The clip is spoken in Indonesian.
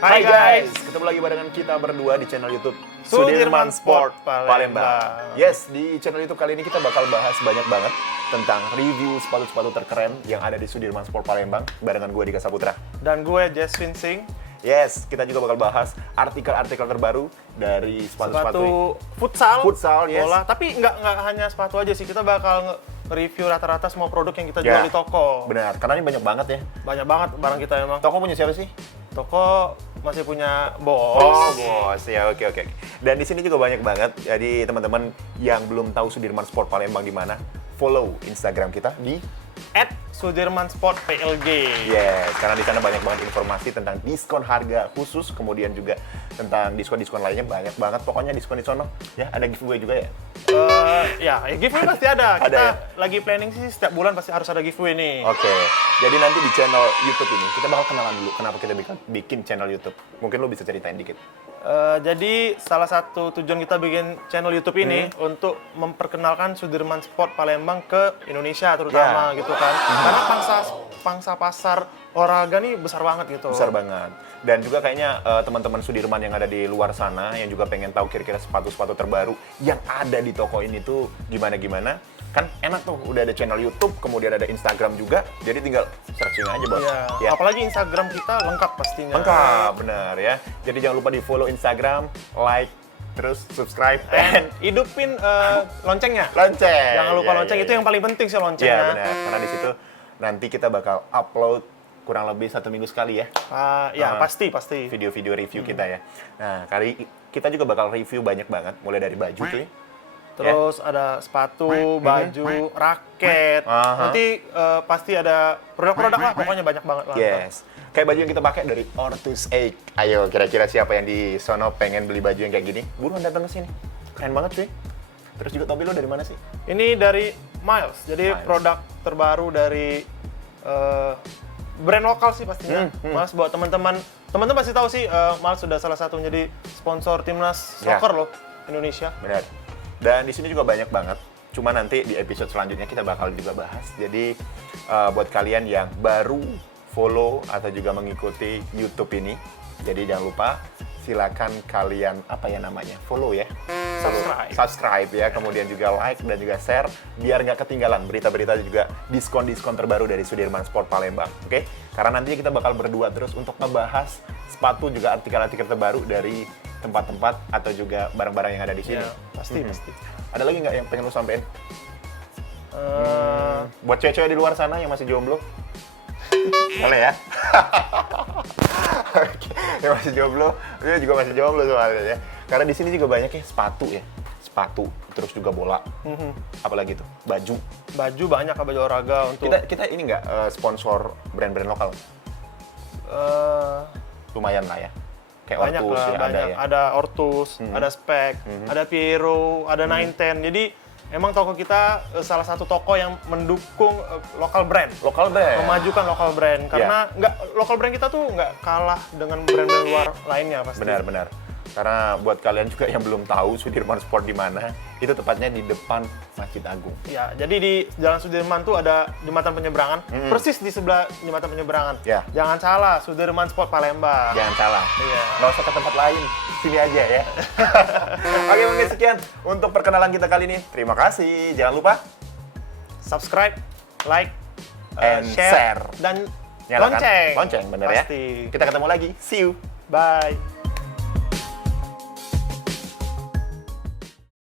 Hai guys, ketemu lagi barengan kita berdua di channel YouTube Sudirman Sport Palembang. Yes, di channel YouTube kali ini kita bakal bahas banyak banget tentang review sepatu-sepatu terkeren yang ada di Sudirman Sport Palembang barengan gue Dika Saputra. Dan gue Jaswin Singh. Yes, kita juga bakal bahas artikel-artikel terbaru dari sepatu-sepatu futsal, yes. bola. Tapi nggak hanya sepatu aja sih, kita bakal review rata-rata semua produk yang kita jual di toko. Benar, karena ini banyak banget ya. Banyak banget barang kita emang. Toko punya siapa sih? Toko masih punya bos. Oh, bos. Ya, oke. Dan di sini juga banyak banget. Jadi teman-teman yang belum tahu Sudirman Sport Palembang di mana, follow Instagram kita di @sudirmansportplg. Yes, karena di sana banyak banget informasi tentang diskon harga khusus, kemudian juga tentang diskon-diskon lainnya banyak banget. Pokoknya diskon-diskon ya, ada giveaway juga ya. Ya, giveaway pasti ada. Kita Ada ya? lagi planning sih setiap bulan pasti harus ada giveaway nih. Oke, jadi nanti di channel YouTube ini kita bakal kenalan dulu kenapa kita bikin channel YouTube. Mungkin lo bisa ceritain dikit. Jadi salah satu tujuan kita bikin channel YouTube ini untuk memperkenalkan Sudirman Sport Palembang ke Indonesia terutama gitu kan. Karena pangsa pasar olahraga nih besar banget gitu. Besar banget. Dan juga kayaknya teman-teman Sudirman yang ada di luar sana yang juga pengen tahu kira-kira sepatu-sepatu terbaru yang ada di toko ini tuh gimana-gimana. Kan enak tuh, udah ada channel YouTube, kemudian ada Instagram juga, jadi tinggal searching aja, Bos. Iya. Ya. Apalagi Instagram kita lengkap pastinya. Lengkap, benar ya. Jadi jangan lupa di follow Instagram, like, terus subscribe, Dan hidupin loncengnya. lonceng. Jangan lupa Ya, lonceng, ya, itu ya. yang paling penting sih Iya, loncengnya. benar. Karena di situ nanti kita bakal upload kurang lebih 1 minggu sekali ya. Pasti. Video-video review kita ya. Nah, kali kita juga bakal review banyak banget, mulai dari baju tuh ya. Terus ada sepatu, baju, raket. Nanti pasti ada produk-produk lah, pokoknya banyak banget lah. Yes. Kayak baju yang kita pakai dari Ortus Egg. Ayo, kira-kira siapa yang di sono pengen beli baju yang kayak gini? Buruan datang ke sini. Keren banget cuy. Terus juga topi lo dari mana sih? Ini dari Miles, jadi Miles. produk terbaru dari brand lokal sih pastinya. Miles buat teman-teman pasti tahu sih, Miles sudah salah satu menjadi sponsor timnas soccer loh Indonesia. Benar. Dan di sini juga banyak banget. Cuma nanti di episode selanjutnya kita bakal juga bahas. Jadi buat kalian yang baru follow atau juga mengikuti YouTube ini, jadi jangan lupa silakan kalian follow ya. Subscribe ya, kemudian juga like dan juga share biar nggak ketinggalan berita-berita juga diskon-diskon terbaru dari Sudirman Sport Palembang. Oke? Karena nantinya kita bakal berdua terus untuk ngebahas sepatu juga artikel-artikel terbaru dari tempat-tempat atau juga barang-barang yang ada di sini. Ya, pasti. Ada lagi nggak yang pengen lu sampein? Buat cewek-cewek di luar sana yang masih jomblo, boleh ya? Oke, yang masih jomblo, dia juga masih jomblo soalnya ya. Karena di sini juga banyak ya sepatu, terus juga bola. Apalagi tuh, baju. Baju banyak, baju olahraga untuk Kita ini nggak sponsor brand-brand lokal? Lumayan lah ya. Kayak banyak Ortus lah, ya, banyak. ada ya. Ada Ortus, ada Spek, ada Piero, ada 910. Jadi emang toko kita salah satu toko yang mendukung lokal brand. Lokal brand. Memajukan lokal brand karena lokal brand kita tuh nggak kalah dengan brand-brand luar lainnya pasti. Benar. Karena buat kalian juga yang belum tahu Sudirman Sport di mana, itu tepatnya di depan Masjid Agung. Ya, jadi di Jalan Sudirman tuh ada jembatan penyeberangan, persis di sebelah jembatan penyeberangan. Ya. Jangan salah, Sudirman Sport Palembang. Jangan salah. Iya. Nggak usah ke tempat lain, sini aja ya. Oke, mungkin sekian untuk perkenalan kita kali ini. Terima kasih. Jangan lupa Subscribe, like, and share. dan Nyalakan lonceng. lonceng, bener ya. Pasti. Kita ketemu lagi. See you. Bye.